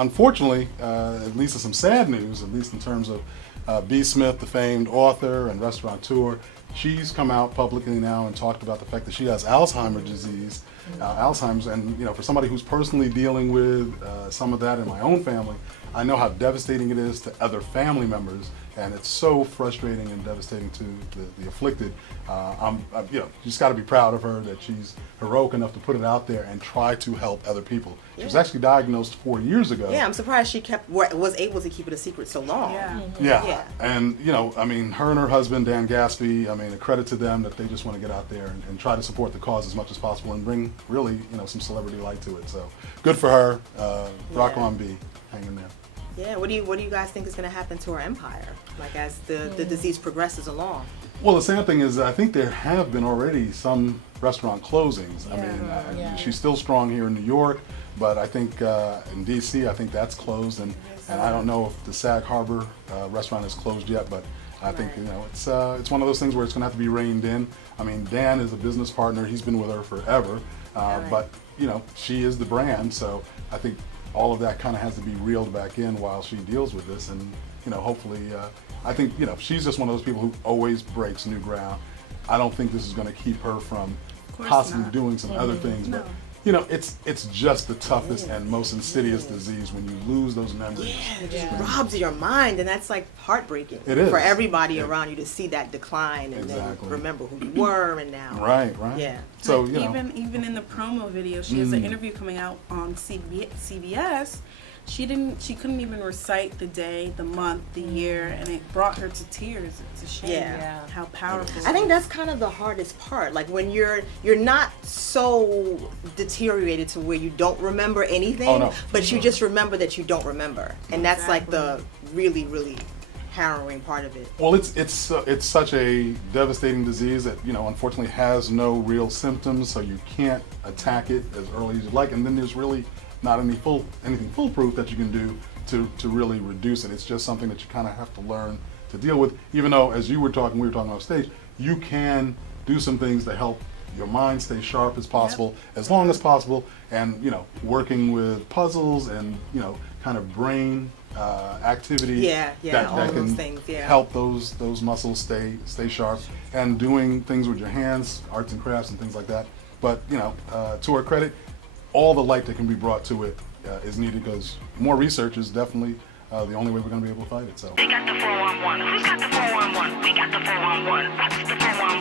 unfortunately, at least some sad news, at least in terms of B. Smith, the famed author and restaurateur. She's come out publicly now and talked about the fact that she has Alzheimer's disease, Alzheimer's, and for somebody who's personally dealing with some of that in my own family, I know how devastating it is to other family members, and it's so frustrating and devastating to the afflicted. You just got to be proud of her that she's heroic enough to put it out there and try to help other people. She was actually diagnosed 4 years ago. Yeah, I'm surprised she was able to keep it a secret so long. Yeah. And her and her husband Dan Gaspy, a credit to them that they just want to get out there and try to support the cause as much as possible and bring really some celebrity light to it. So good for her. Rock on, B. Hang in there. Yeah, what do you guys think is going to happen to our empire, like as the disease progresses along? Well, the sad thing is, I think there have been already some restaurant closings. She's still strong here in New York, but I think in D.C., I think that's closed, and I don't know if the Sag Harbor restaurant is closed yet, but I think it's one of those things where it's going to have to be reined in. Dan is a business partner; he's been with her forever, but she is the brand, so I think all of that kind of has to be reeled back in while she deals with this, and hopefully, I think she's just one of those people who always breaks new ground. I don't think this is going to keep her from possibly doing some other things, but it's just the toughest and most insidious disease when you lose those memories. Yeah, it just robs your mind, and that's like heartbreaking. It is. For everybody around you to see that decline and then remember who you were and now. Right. Yeah. So even in the promo video, she has an interview coming out on CBS. She couldn't even recite the day, the month, the year, and it brought her to tears. It's a shame how powerful. I think that's kind of the hardest part. Like when you're not so deteriorated to where you don't remember anything, but you just remember that you don't remember, and that's like the really, really harrowing part of it. Well, it's such a devastating disease that unfortunately has no real symptoms, so you can't attack it as early as you'd like, and then there's really not anything foolproof that you can do to really reduce it. It's just something that you kind of have to learn to deal with, even though, as we were talking on stage, you can do some things to help your mind stay sharp as possible, as long as possible, and working with puzzles and kind of brain activity that can those things, help those muscles stay sharp, and doing things with your hands, arts and crafts and things like that. But to her credit, all the light that can be brought to it is needed, because more research is definitely the only way we're going to be able to fight it. So. We got the 411. Who's got the 411? We got the 411. What's the 411?